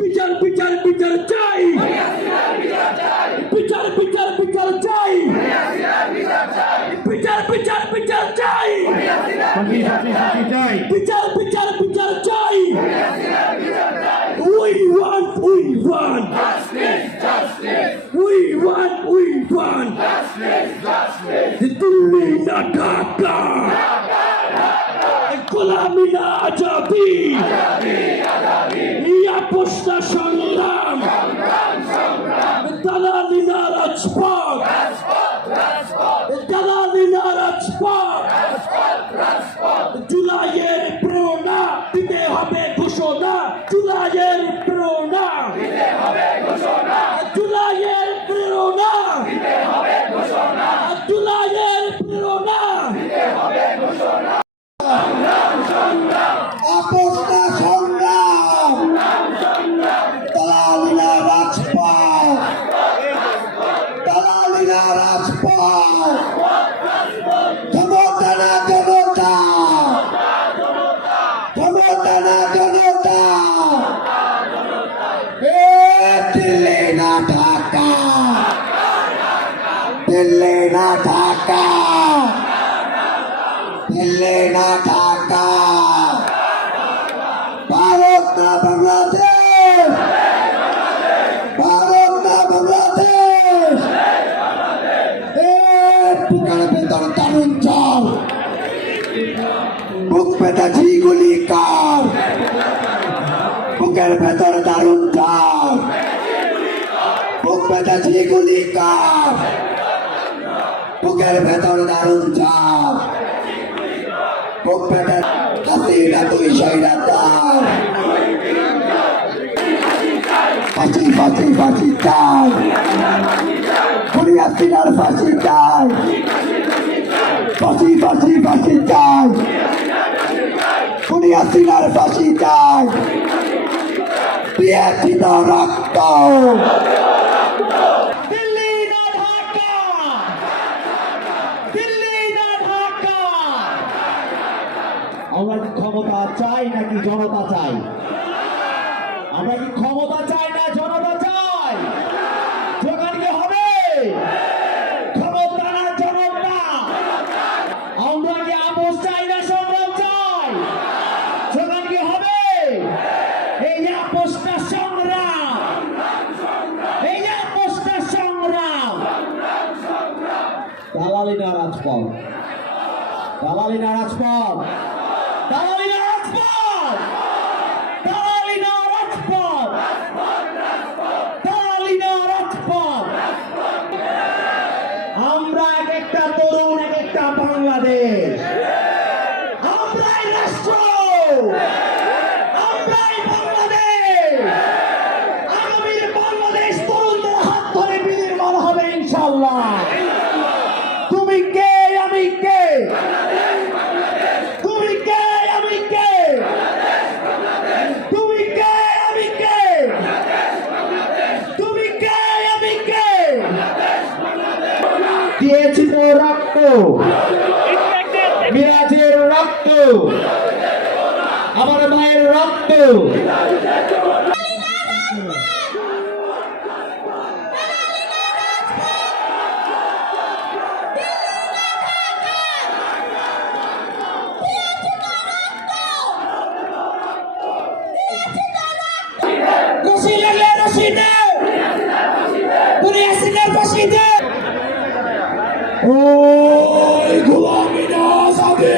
বিচার বিচার বিচার চাই বিচার বিচার বিচার চাই বিচার বিচার বিচার চাই ফাঁসি ফাঁসি ফাঁসি চাই বিচার বিচার বিচার চাই We want, we want. We want, we want. Delhi না ঢাকা গোলামি না আজাদি পোস্টা সংগ্রাম দালালি না রাজপথ দালালি না রাজপথ জুলাইয়ের প্রেরণা দিতে হবে ঘোষণা জুলাইয়ের প্রেরণা জুলাইয়ের প্রেরণা জুলাইয়ের প্রেরণা আপোষটা সংগ্রাম দালালিনা রাজপথ দালালিনা রাজপথ ক্ষমতা না জনতা ক্ষমতা না জনতা এ দিল্লি না ঢাকা। দিল্লি না ঢাকা। দিল্লি না ঢাকা। ভারত না বাংলাদেশ। ভারত না বাংলাদেশ। বুকের ভেতর দারুণ জল। বুক পেটা ঝিগুলি কার। বুকের ভেতর দারুণ জল। পেটা ঝিগুলি কার বুকের ভেতর দারুণ জল বুক পেটা হাসিনা তুই সৈরাতার ফাঁসি ফাঁসি ফাঁসি চাই। খুনি হাসিনার ফাঁসি চাই। ফাঁসি ফাঁসি ফাঁসি চাই। খুনি হাসিনার ফাঁসি চাই। বিয়াচিত রক্ত দিল্লি না ঢাকা দিল্লি না ঢাকা আমরা কি ক্ষমতা চাই নাকি জনতা চাই। আমরা কি ক্ষমতা চাই না জনতা চাই? যোগান কি হবে? ক্ষমতা না জনতা? আমরা কি আপোষ চাই না সংগ্রাম চাই? যোগান কি হবে? এই আপোষটা সংগ্রাম। এই আপোষটা সংগ্রাম। দালালি না রাজপথ। দালালি না রাজপথ। দালালি না রাজপথ দালালি না রাজপথ দালালি না রাজপথ আমরা এক একটা তরুণ এক একটা বাংলাদেশ আমরাই রাষ্ট্র আমরাই বাংলাদেশ। আগামীর বাংলাদেশ তরুণদের হাত ধরে বিনির্মাণ হবে ইনশাল্লাহ তুমি কে আমি কে? তুমি কে আমি কে? তুমি কে আমি কে? তুমি কে আমি কে? দিয়েছি তো রক্ত। মিরাজের রক্ত। আমার মায়ের রক্ত রশি লাগলে রশি দে দুনিয়া সিনের রশি দে ওই গোলামি না আজাদি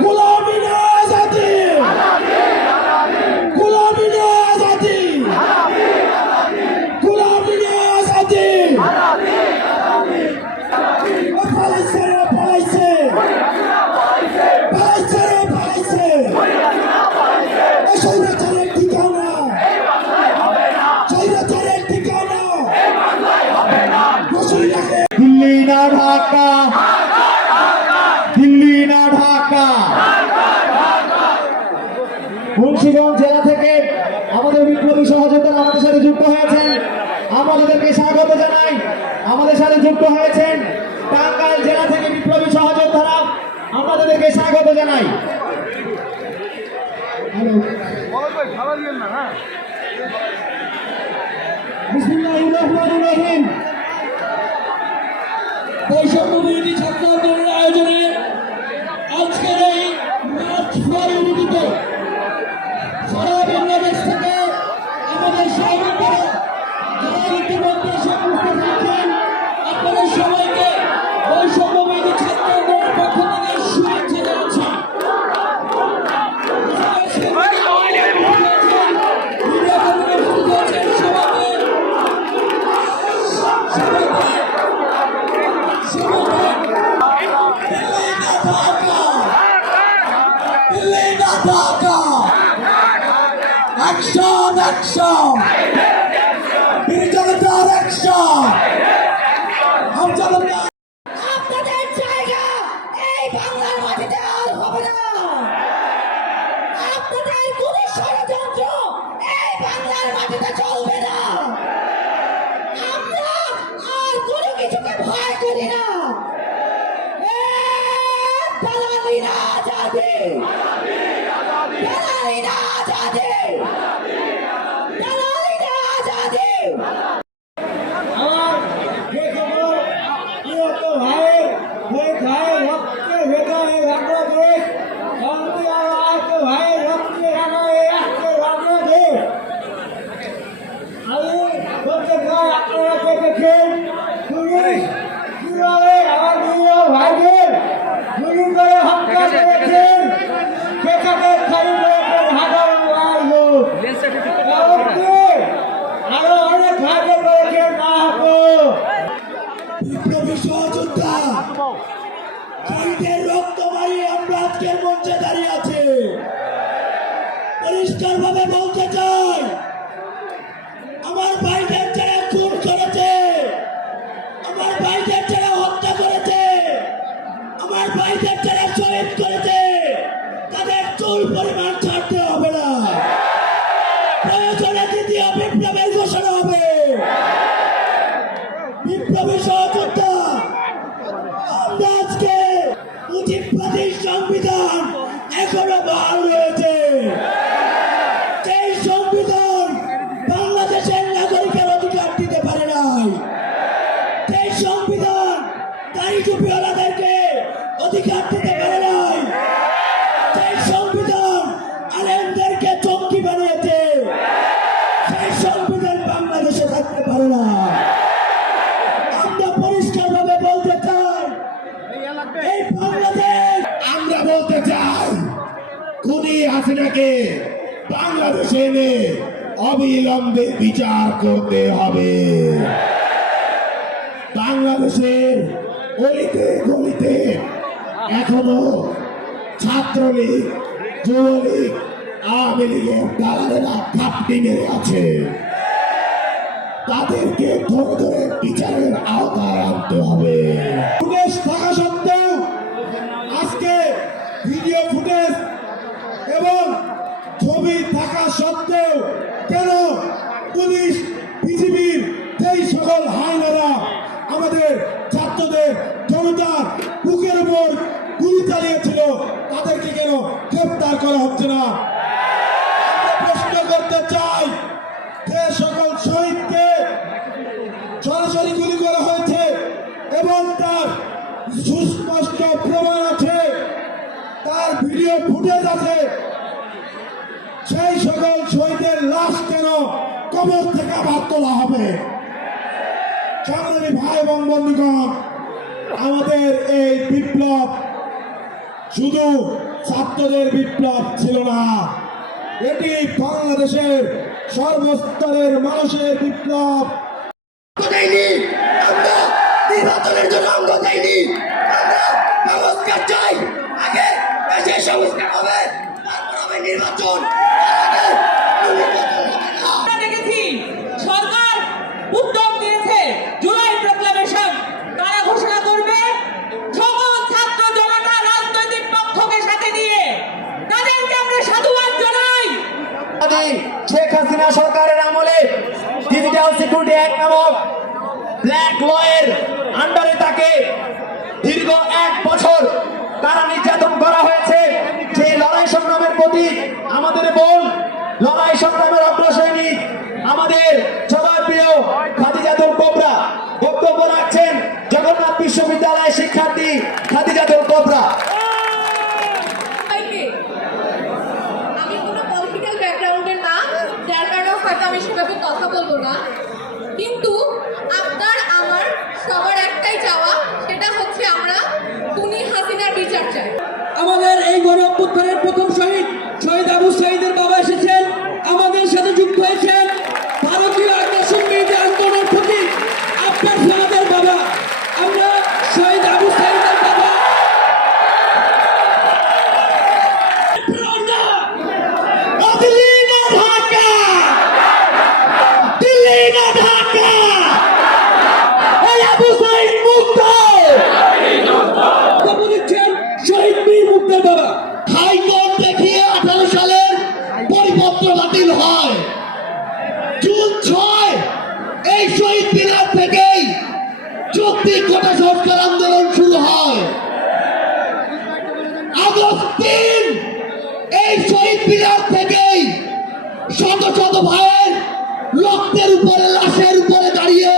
গোলামি না আজাদি গোলামি না আজাদি গোলামি না আজাদি পালাইছে রে পালাইছে পালাইছে রে পালাইছে এই স্বৈরাচারের ঠিকানা স্বৈরাচারের ঠিকানা রশি লাগে দিল্লি না ঢাকা। দিল্লি না ঢাকা। মুন্সিগঞ্জ জেলা থেকে আমাদের বিপ্লবী সহযোগিতা আমাদের সাথে যুক্ত হয়েছেন। আমাদেরকে স্বাগত জানাই। আমাদের সাথে যুক্ত হয়েছেন টাঙ্গাইল জেলা থেকে বিপ্লবী সহযোদ্ধারা। আমাদেরকে স্বাগত জানাই। বিসমিল্লাহির রহমানির রহিম। বিরোধী ছাত্র আন্দোলনের আয়োজনে আজকের এই মার্চ ফর ইউনিটিতে সারা বাংলাদেশ থেকে আমাদের সহযোগীরা যারা ইতিমধ্যে এসে উপস্থিত হয়েছেন আপনাদের সবাইকে বৈষম্য বিরোধী ছাত্র আন্দোলনের পক্ষ থেকে শুভেচ্ছা জানাচ্ছি মিডিয়া কর্মীরা উপস্থিত হয়েছেন সবাইকে Action! Action! বিজনতার অ্যাকশন আমজনতা আপনাদের জায়গা এই বাংলার মাটিতে আর হবে না আপনাদের কোন ষড়যন্ত্র এই বাংলার মাটিতে চলবে না আমরা আর কোনো কিছুকে ভয় করি না এ দালালি না আজাদি দালালি না আজাদি দালালি না আজাদি আমার যে সকল নিহত ভাইয়ের হয়ে ভাইয়ের রক্তে ভেজা এই বাংলাদেশ শান্তি আমার ভাইয়ের রক্তে রাখা এই আজকে বাংলাদেশ আমি বলতে চাই আপনারা দেখেছেন পুলিশ কীভাবে আমার নিরীহ ভাইদের গুলি করে হত্যা করেছেন সেখানে খালি করেছেন হাজার লোক এমনকি আরও অনেক ভাগে করেছে না হতো বিপ্লবী সহযোদ্ধা শহীদের রক্ত মারিয়ে আমরা আজকের মঞ্চে দাঁড়িয়ে আছি পরিষ্কার ভাবে বলতে চাই, আমার ভাইদের যারা খুন করেছে, আমার ভাইদের যারা হত্যা করেছে, আমার ভাইদের যারা শহীদ করেছে, তাদের চুল পরিমাণ ছাড়তে হবে না। প্রয়োজনে দ্বিতীয় বিপ্লবের ঘোষণা হবে। বিপ্লবী সহযোদ্ধা, আমরা আজকে মুজিববাদী সংবিধান এখনও বহাল রয়েছে। এই বাংলাদেশ! আমরা বলতে চাই, খুনি হাসিনাকে বাংলাদেশে এনে অবিলম্বে বিচার করতে হবে। বাংলাদেশের অলিতে গলিতে এখনও ছাত্রলীগ, যুবলীগ, আওয়ামী লীগের দালালেরা খাপটি মেরে আছে। তাদেরকে ধরে ধরে বিচারের আওতায় আনতে হবে ফুটেজ থাকা সত্ত্বেও আজকে ভিডিও ফুটেজ এবং ছবি থাকা সত্ত্বেও কেন পুলিশ বিজিবির যেই সকল হাইনারা আমাদের ছাত্রদের জনতার বুকের উপর গুলি চালিয়েছিল তাদেরকে কেন গ্রেপ্তার করা হচ্ছে না। প্রশ্ন করতে চাই যে সকল শহীদকে সরাসরি গুলি করা হয়েছে এবং তার সুস্পষ্ট প্রমাণ আছে, তার ভিডিও ফুটেজ আছে। সেই সকল শহীদের লাশ কেন কবর থেকে আবার তোলা হবে? সংগ্রামী ভাই এবং বন্ধুগণ, আমাদের এই বিপ্লব শুধু ছাত্রদের বিপ্লব ছিল না। এটি বাংলাদেশের সর্বস্তরের মানুষের বিপ্লব। নির্বাচনের জন্য অঙ্গ দেয়নি। আমরা সংস্কার চাই। আগে সংস্কার হবে, তারপর হবে নির্বাচন। শেখ হাসিনা সরকারের আমলে ডিজিটাল সিকিউরিটি অ্যাক্ট নামক ব্ল্যাক লয়ের আন্ডারে তাকে দীর্ঘ এক বছর তারা নির্যাতন করা হয়েছে, যে লড়াই সংগ্রামের প্রতি আমাদের বোন, লড়াই সংগ্রামের অগ্রসৈনিক আমাদের সবার প্রিয় খাদিজাতুল কোবরা। বক্তব্য রাখছেন জগন্নাথ বিশ্ববিদ্যালয়ের শিক্ষার্থী খাদিজাতুল কোবরা। হয়তো আমি সেভাবে কথা বলব না। কিন্তু আপনার আমার সবার একটাই চাওয়া সেটা হচ্ছে আমরা খুনি হাসিনার বিচার চাই আমাদের এই গণ অভ্যুত্থানের প্রথম শহীদ শহীদ আবু সাইদের বাবা এসেছেন আমাদের সাথে যুক্ত হয়েছেন ভারতীয় আগ্রাসন বিরোধী আন্দোলনের প্রতি আপনার আমাদের বাবা আমরা শহীদ আবু সাইদের বাবা দিল্লি না ঢাকা দিল্লি না ঢাকা এই আবু সাইদ মুক্ত কথা বলেছেন শহীদ বীর মুক্তের বাবা হাইকোর্ট দেখিয়ে আঠারো সালের পরিপত্র বাতিল হয় জুন ছয় এই শহীদ মিনার থেকেই চুক্তি কোটা সংস্কার আন্দোলন শুরু হয় আগস্ট তিন এই শহীদ মিনার থেকেই শত শত রক্তের উপরে, লাশের উপরে দাঁড়িয়ে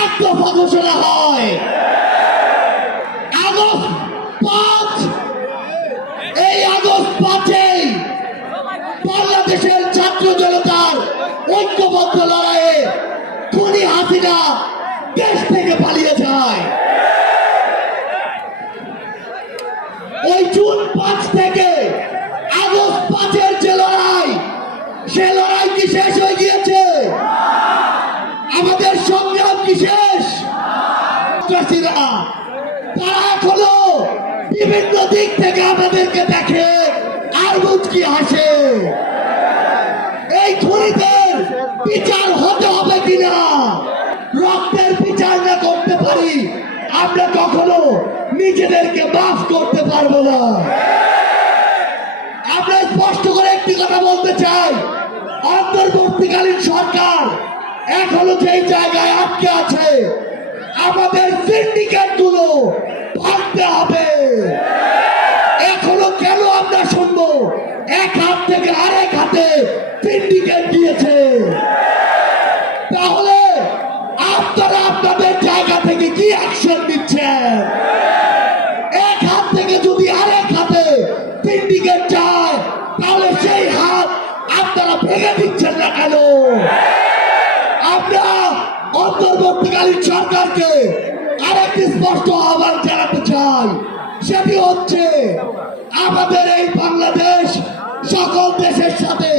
এক দফা ঘোষণা হয়। আগস্ট পাঁচ, এই আগস্ট পাঁচেই বাংলাদেশের ছাত্র জনতার ঐক্যবদ্ধ লড়াইয়ে খুনি হাসিনা দেশ থেকে পালিয়ে যায়। ওই জুন পাঁচ থেকে আগস্ট পাঁচের যে সে লড়াই কি শেষ হয়ে গিয়েছে? আমাদের সংগ্রাম কি শেষ? তারা এখনও বিভিন্ন দিক থেকে আমাদেরকে দেখে আর মুচকি হাসে। এই খুনিদের বিচার হতে হবে কিনা? রক্তের বিচার না করতে পারি, আমরা কখনো নিজেদেরকে মাফ করতে পারব না। আমরা স্পষ্ট করে একটি কথা বলতে চাই অন্তর্বর্তীকালীন সরকার এখনও যেই জায়গায় আটকে আছে, আমাদের সিন্ডিকেটগুলো ভাঙতে হবে। এখনও কেন আমরা শুনব, এক হাত থেকে আরেক হাতে সিন্ডিকেট দিয়েছে। তাহলে আপনারা আপনাদের জায়গা থেকে কি অ্যাকশন নিচ্ছেন এক হাত থেকে যদি আরেক হাতে সিন্ডিকেট যায় তাহলে সেই হাত আপনারা ভেঙে দিচ্ছেন না কেন আমরা অন্তর্বর্তীকালীন সরকারকে আরেকটি স্পষ্ট আহ্বান জানাতে চাই। সেটি হচ্ছে আমাদের এই বাংলাদেশ সকল দেশের সাথে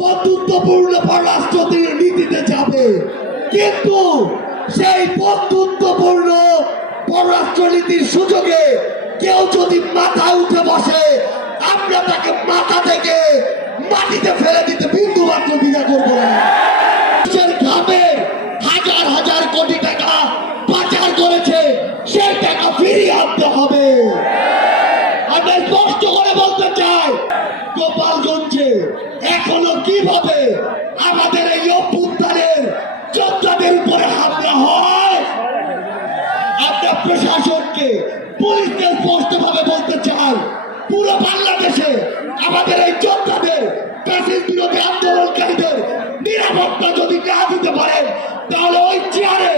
বন্ধুত্বপূর্ণ পররাষ্ট্র নীতিতে যাবে। কিন্তু সেই বন্ধুত্বপূর্ণ পররাষ্ট্র নীতির সুযোগে কেউ যদি মাথায় উঠে বসে, আমরা তাকে মাথা থেকে মাটিতে ফেলে দিতে বিন্দু মাত্র দ্বিধা করব না। হাজার হাজার কোটি টাকা পাচার করেছে টাকা ফিরিয়ে আনতে হবে। আমরা স্পষ্ট করে বলতে চাই, গোপালগঞ্জে এখনও কীভাবে আমাদের এই অভ্যুত্থানের যোদ্ধাদের উপরে হামলা হয়? আমরা প্রশাসনকে পুলিশকে স্পষ্ট ভাবে বলতে চাই, পুরো বাংলাদেশে আমাদের এই যোদ্ধাদের ফ্যাসিস্ট বিরোধী আন্দোলনকারীদের নিরাপত্তা যদি না দিতে পারেন তাহলে ওই চেয়ারে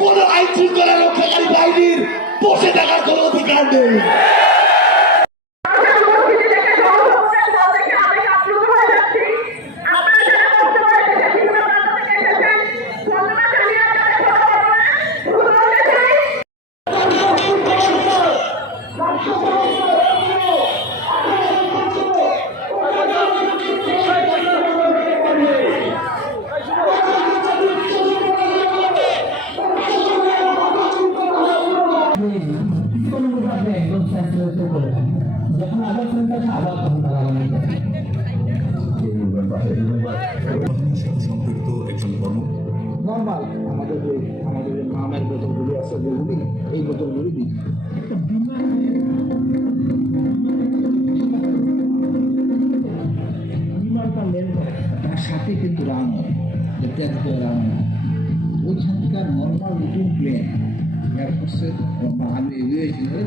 কোন আইন শৃঙ্খলা রক্ষাকারী বাহিনীর বসে থাকার কোনো অধিকার নেই। নর্মাল আমাদের যে আমাদের যে মামের বোতলগুলি আছে যেগুলি এই বোতলগুলি দিই। একটা বিমানটা তার সাথে কিন্তু রান হয় যে ট্যাক্স দিয়ে রান হয়। ওইখানকার নর্মাল রুটিন প্লেন এয়ারফোর্সের বা আমি এভিয়েশনের